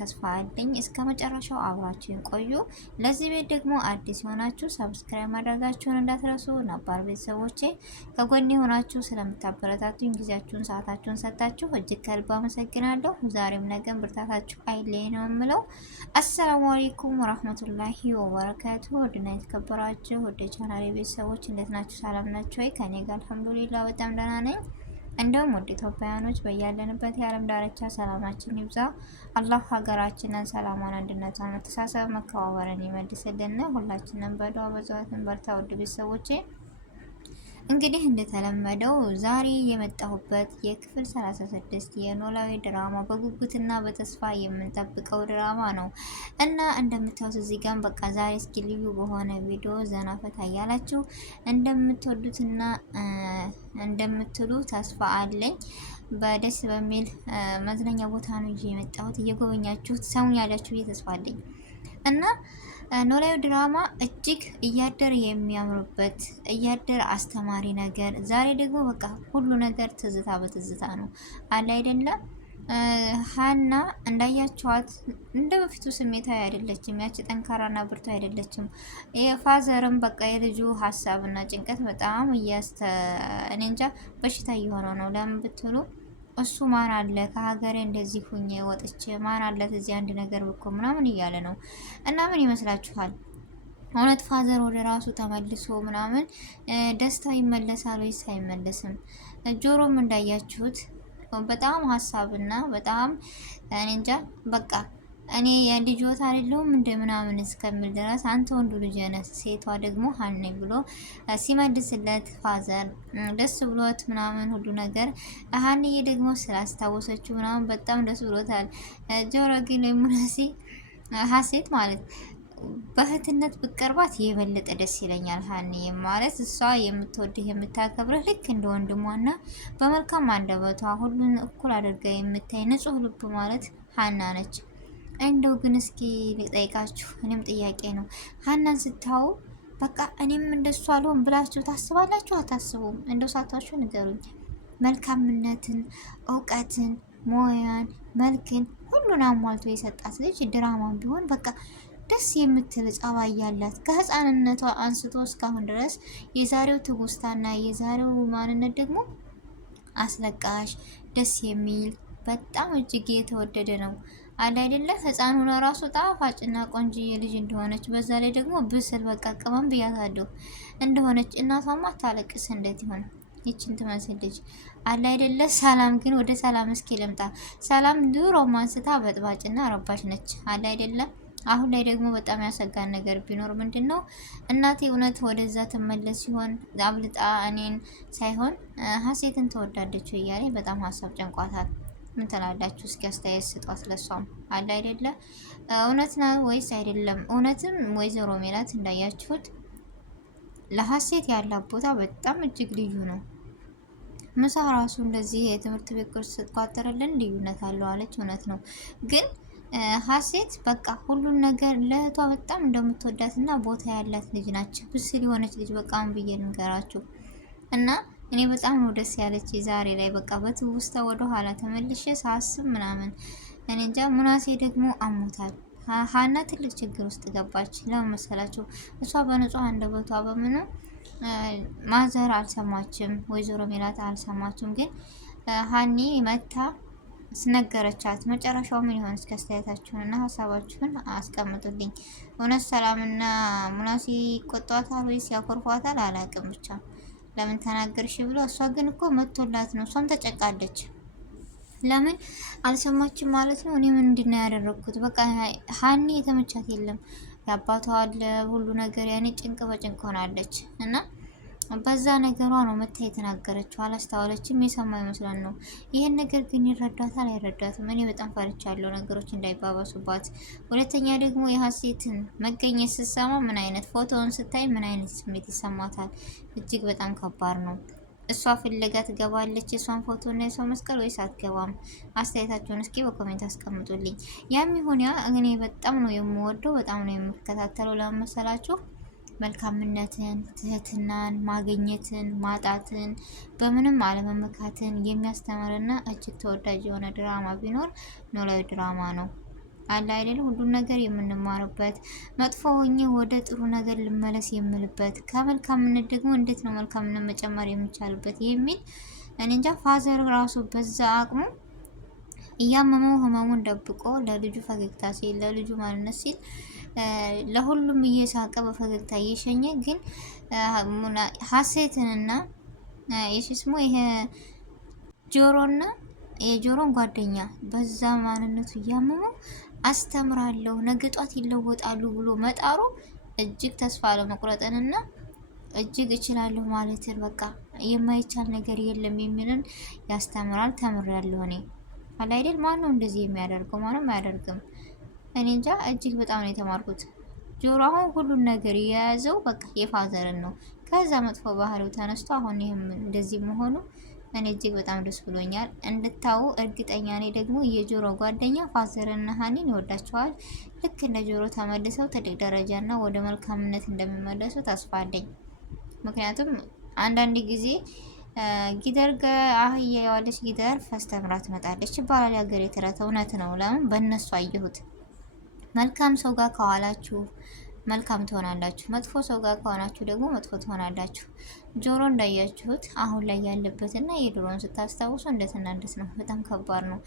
ተስፋ አለኝ። እስከ መጨረሻው አብራችሁን ቆዩ። ለዚህ ቤት ደግሞ አዲስ የሆናችሁ ሰብስክራይብ ማድረጋችሁን እንዳትረሱ። ነባር ቤተሰቦቼ ከጎኔ ሆናችሁ ስለምታበረታቱኝ ጊዜያችሁን ሰዓታችሁን ሰጣችሁ እጅግ ከልብ አመሰግናለሁ። ዛሬም ነገም ብርታታችሁ አይለይ ነው የምለው። አሰላሙ አለይኩም ወራህመቱላሂ ወበረካቱ። ወድና የተከበራችሁ ወደ ቻናሌ ቤተሰቦች እንዴት ናችሁ? ሰላም ናችሁ ወይ? ከኔ ጋር አልሐምዱሊላህ በጣም ደህና ነኝ። እንደውም ወደ ኢትዮጵያውያኖች በያለንበት የዓለም ዳርቻ ሰላማችን ይብዛ። አላህ ሀገራችንን ሰላሟን፣ አንድነቷን፣ መተሳሰብ፣ መከባበርን ይመልስልን። ሁላችንም በዱዓ በጸሎት በርታ። ውድ ቤተሰቦቼ እንግዲህ እንደተለመደው ዛሬ የመጣሁበት የክፍል 36 የኖላዊ ድራማ በጉጉትና በተስፋ የምንጠብቀው ድራማ ነው እና እንደምታዩት እዚህ ጋር በቃ ዛሬ እስኪ ልዩ በሆነ ቪዲዮ ዘና ፈታ እያላችሁ እንደምትወዱትና እንደምትሉ ተስፋ አለኝ። በደስ በሚል መዝናኛ ቦታ ነው ይዤ የመጣሁት። እየጎበኛችሁ ሰሙኝ ያላችሁ ተስፋ አለኝ እና ኖላዊ ድራማ እጅግ እያደር የሚያምርበት እያደር አስተማሪ ነገር። ዛሬ ደግሞ በቃ ሁሉ ነገር ትዝታ በትዝታ ነው አለ አይደለም። ሀና እንዳያቸዋት እንደ በፊቱ ስሜታዊ አይደለችም። ያቺ ጠንካራና ብርቱ አይደለችም። የፋዘርም በቃ የልጁ ሀሳብና ጭንቀት በጣም እኔ እንጃ በሽታ እየሆነው ነው። ለምን ብትሉ እሱ ማን አለ ከሀገሬ እንደዚህ ሁኜ ወጥቼ ማን አለ እዚህ አንድ ነገር ብኮ ምናምን እያለ ነው። እና ምን ይመስላችኋል? እውነት ፋዘር ወደ ራሱ ተመልሶ ምናምን ደስታ ይመለሳል ወይስ አይመለስም? ጆሮም እንዳያችሁት በጣም ሀሳብና በጣም እኔ እንጃ በቃ እኔ የልጅ ወት አይደለሁም እንደ ምናምን እስከሚል ድረስ አንተ ወንዱ ልጅ ነህ፣ ሴቷ ደግሞ ሀኔ ብሎ ሲመልስለት ፋዘር ደስ ብሎት ምናምን ሁሉ ነገር ሀንዬ ደግሞ ስላስታወሰችው ምናምን በጣም ደስ ብሎታል። ጆሮ ግን ሙናሲ ሀሴት ማለት በእህትነት ብቀርባት የበለጠ ደስ ይለኛል። ሀኒ ማለት እሷ የምትወድህ የምታከብርህ ልክ እንደ ወንድሟና በመልካም አንደበቷ ሁሉን እኩል አድርጋ የምታይ ንጹህ ልብ ማለት ሀና ነች። እንደው ግን እስኪ ልጠይቃችሁ፣ እኔም ጥያቄ ነው። ሀናን ስታዩ በቃ እኔም እንደሱ አልሆን ብላችሁ ታስባላችሁ? አታስቡም? እንደው ሳታችሁ ንገሩኝ። መልካምነትን፣ እውቀትን፣ ሞያን፣ መልክን ሁሉን አሟልቶ የሰጣት ልጅ ድራማም ቢሆን በቃ ደስ የምትል ጸባይ ያላት ከህፃንነቷ አንስቶ እስካሁን ድረስ የዛሬው ትውስታና የዛሬው ማንነት ደግሞ አስለቃሽ ደስ የሚል በጣም እጅግ የተወደደ ነው። አለ አይደለ? ህፃን ሆነ ራሱ ጣፋጭና ቆንጅዬ ልጅ እንደሆነች በዛ ላይ ደግሞ ብስል በቃ ቅመም ብያታለሁ እንደሆነች እናቷማ ታለቅስ እንዴት ይሆን ይችን ትመስል ልጅ አለ አይደለ? ሰላም ግን ወደ ሰላም እስኪ ልምጣ። ሰላም ድሮ ማንስታ በጥባጭና ረባሽ ነች አለ አይደለ? አሁን ላይ ደግሞ በጣም ያሰጋን ነገር ቢኖር ምንድነው እናቴ እውነት ወደዛ ትመለስ ሲሆን አብልጣ እኔን ሳይሆን ሀሴትን ተወዳለች እያለ በጣም ሀሳብ ጨንቋታል። ምን ትላላችሁ? እስኪ አስተያየት ስጧት። ለሷም አለ አይደለ እውነት ነው ወይስ አይደለም? እውነትም ወይዘሮ ሜላት እንዳያችሁት ለሀሴት ያላት ቦታ በጣም እጅግ ልዩ ነው። ምሳ ራሱ እንደዚህ የትምህርት ቤት ቁርስ ስትቋጠርልን ልዩነት አለው አለች። እውነት ነው ግን ሀሴት በቃ ሁሉን ነገር ለእህቷ በጣም እንደምትወዳትና ቦታ ያላት ልጅ ናቸው። ብስል የሆነች ልጅ በቃ ብዬ ልንገራችሁ እና እኔ በጣም ነው ደስ ያለች ዛሬ ላይ በቃ በትውስታ ወደ ኋላ ተመልሼ ሳስብ ምናምን እኔ እንጃ። ሙናሴ ደግሞ አሞታል። ሀና ትልቅ ችግር ውስጥ ገባች። ለምን መሰላችሁ? እሷ በንጹህ አንደበቷ በምኑ ማዘር አልሰማችም፣ ወይዘሮ ሜላት አልሰማችም። ግን ሀኒ መታ ስነገረቻት መጨረሻው ምን ይሆን? እስከ አስተያየታችሁንና ሀሳባችሁን አስቀምጡልኝ። እውነት ሰላምና ሙናሴ ይቆጧታል ወይስ ያኮርፏታል? አላውቅም ብቻ ለምን ተናገርሽ ብሎ እሷ ግን እኮ መጥቶላት ነው። እሷም ተጨቃለች። ለምን አልሰማችም ማለት ነው። እኔ ምንድነው ያደረኩት? በቃ ሀኒ የተመቻት የለም። የአባቷ አለ ሁሉ ነገር ያኔ ጭንቅ በጭንቅ ሆናለች እና በዛ ነገሯ ነው መታ የተናገረችው። አላስተዋለችም። የሰማ ይመስላል ነው። ይሄን ነገር ግን ይረዳታል አይረዳትም? እኔ በጣም ፈርቻለሁ ነገሮች እንዳይባባሱባት። ሁለተኛ ደግሞ የሀሴትን መገኘት ስትሰማ ምን አይነት ፎቶውን ስታይ ምን አይነት ስሜት ይሰማታል? እጅግ በጣም ከባድ ነው። እሷ ፍለጋ ትገባለች የሷን ፎቶ እና የሰው መስቀል ወይስ አትገባም? አስተያየታችሁን እስኪ በኮሜንት አስቀምጡልኝ። ያም ይሁን ያ እኔ በጣም ነው የምወደው፣ በጣም ነው የምከታተለው። ለመሰላችሁ መልካምነትን፣ ትህትናን፣ ማግኘትን፣ ማጣትን፣ በምንም አለመመካትን የሚያስተምርና እጅግ ተወዳጅ የሆነ ድራማ ቢኖር ኖላዊ ድራማ ነው። አለ አይደል? ሁሉን ነገር የምንማርበት መጥፎ ሆኜ ወደ ጥሩ ነገር ልመለስ የምልበት ከመልካምነት ደግሞ እንዴት ነው መልካምነት መጨመር የሚቻልበት የሚል እኔ እንጃ። ፋዘር ራሱ በዛ አቅሙ እያመመው ህመሙን ደብቆ ለልጁ ፈገግታ ሲል ለልጁ ማንነት ሲል ለሁሉም እየሳቀ በፈገግታ እየሸኘ ግን ሀሴትንና የሽስሞ ይሄ ጆሮና የጆሮን ጓደኛ በዛ ማንነቱ እያመመው አስተምራለሁ ነገ ጧት ይለወጣሉ ብሎ መጣሩ እጅግ ተስፋ ለመቁረጥንና እጅግ እችላለሁ ማለትን በቃ የማይቻል ነገር የለም የሚልን ያስተምራል። ተምሬያለሁ እኔ አለ አይደል? ማን ነው እንደዚህ የሚያደርገው? ማንም አያደርግም። እኔ እንጃ እጅግ በጣም ነው የተማርኩት። ጆሮ አሁን ሁሉን ነገር የያዘው በቃ የፋዘርን ነው። ከዛ መጥፎ ባህሪው ተነስቶ አሁን ይህም እንደዚህ መሆኑ እኔ እጅግ በጣም ደስ ብሎኛል። እንድታው እርግጠኛ ነኝ ደግሞ የጆሮ ጓደኛ ፋዘርና ሀኒን ይወዳቸዋል። ልክ እንደ ጆሮ ተመልሰው ትልቅ ደረጃና ወደ መልካምነት እንደሚመለሱ ተስፋ አለኝ። ምክንያቱም አንዳንድ ጊዜ ጊደር አህያ የዋለች ጊደር ፈስተምራ ትመጣለች ይባላል የሀገሬ ተረት። እውነት ነው። ለምን በእነሱ አየሁት። መልካም ሰው ጋር ከዋላችሁ መልካም ትሆናላችሁ፣ መጥፎ ሰው ጋር ከሆናችሁ ደግሞ መጥፎ ትሆናላችሁ። ጆሮ እንዳያችሁት አሁን ላይ ያለበትና የድሮውን ስታስታውሱ እንደትና እንዴት ነው። በጣም ከባድ ነው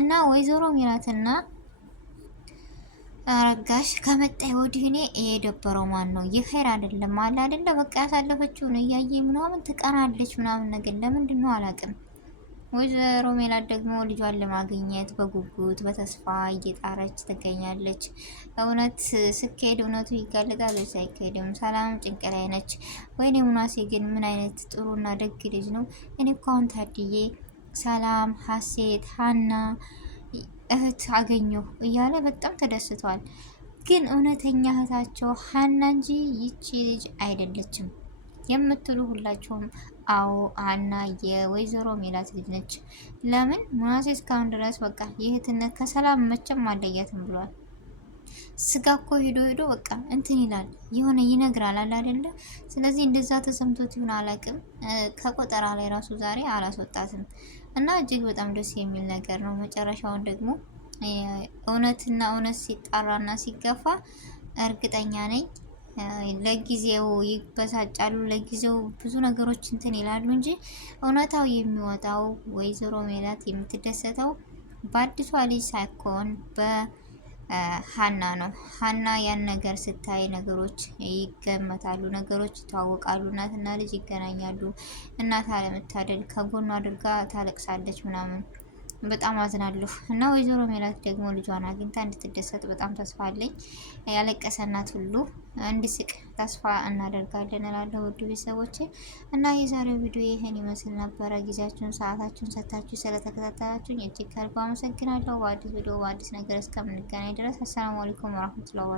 እና ወይዘሮ ሜላትና አረጋሽ ከመጣይ ወዲህ እኔ የደበረው ማን ነው? ይሄር አይደለም አለ አይደለ? በቃ ያሳለፈችውን እያየ ምናምን ትቀናለች ምናምን ነገር ለምንድን ነው አላውቅም። ወይዘሮ ሜላት ደግሞ ልጇን ለማግኘት በጉጉት በተስፋ እየጣረች ትገኛለች። እውነት ስኬድ እውነቱ ይጋለጣል ወይስ አይካሄድም? ሰላም ጭንቅ ላይ ነች። ወይኔ ሙናሴ ግን ምን አይነት ጥሩና ደግ ልጅ ነው። እኔ እኮ አሁን ታድዬ ሰላም፣ ሀሴት፣ ሀና እህት አገኘሁ እያለ በጣም ተደስቷል። ግን እውነተኛ እህታቸው ሀና እንጂ ይቺ ልጅ አይደለችም የምትሉ ሁላችሁም አዎ ሀና የወይዘሮ ሜላት ልጅ ነች። ለምን ሙናሴ እስካሁን ድረስ በቃ የእህትነት ከሰላም መቼም አለያትም ብሏል። ስጋ እኮ ሄዶ በቃ እንትን ይላል የሆነ ይነግራል አለ አይደለ? ስለዚህ እንደዛ ተሰምቶት ይሁን አላውቅም። ከቆጠራ ላይ ራሱ ዛሬ አላስወጣትም እና እጅግ በጣም ደስ የሚል ነገር ነው። መጨረሻውን ደግሞ እውነትና እውነት ሲጣራና ሲገፋ እርግጠኛ ነኝ ለጊዜው ይበሳጫሉ፣ ለጊዜው ብዙ ነገሮች እንትን ይላሉ እንጂ እውነታው የሚወጣው ወይዘሮ ሜላት የምትደሰተው በአዲሷ ልጅ ሳይሆን በሀና ነው። ሀና ያን ነገር ስታይ ነገሮች ይገመታሉ፣ ነገሮች ይተዋወቃሉ። እናትና ልጅ ይገናኛሉ። እናት አለመታደል ከጎኗ አድርጋ ታለቅሳለች ምናምን። በጣም አዝናለሁ እና ወይዘሮ ሜላት ደግሞ ልጇን አግኝታ እንድትደሰት በጣም ተስፋ አለኝ። ያለቀሰ እናት ሁሉ እንዲስቅ ተስፋ እናደርጋለን እላለሁ። ውድ ቤተሰቦቼ እና የዛሬው ቪዲዮ ይህን ይመስል ነበረ። ጊዜያችሁን ሰዓታችሁን ሰጥታችሁ ስለተከታተላችሁኝ እጅግ ከልብ አመሰግናለሁ። በአዲስ ቪዲዮ በአዲስ ነገር እስከምንገናኝ ድረስ አሰላሙ አለይኩም ወራህመቱላሂ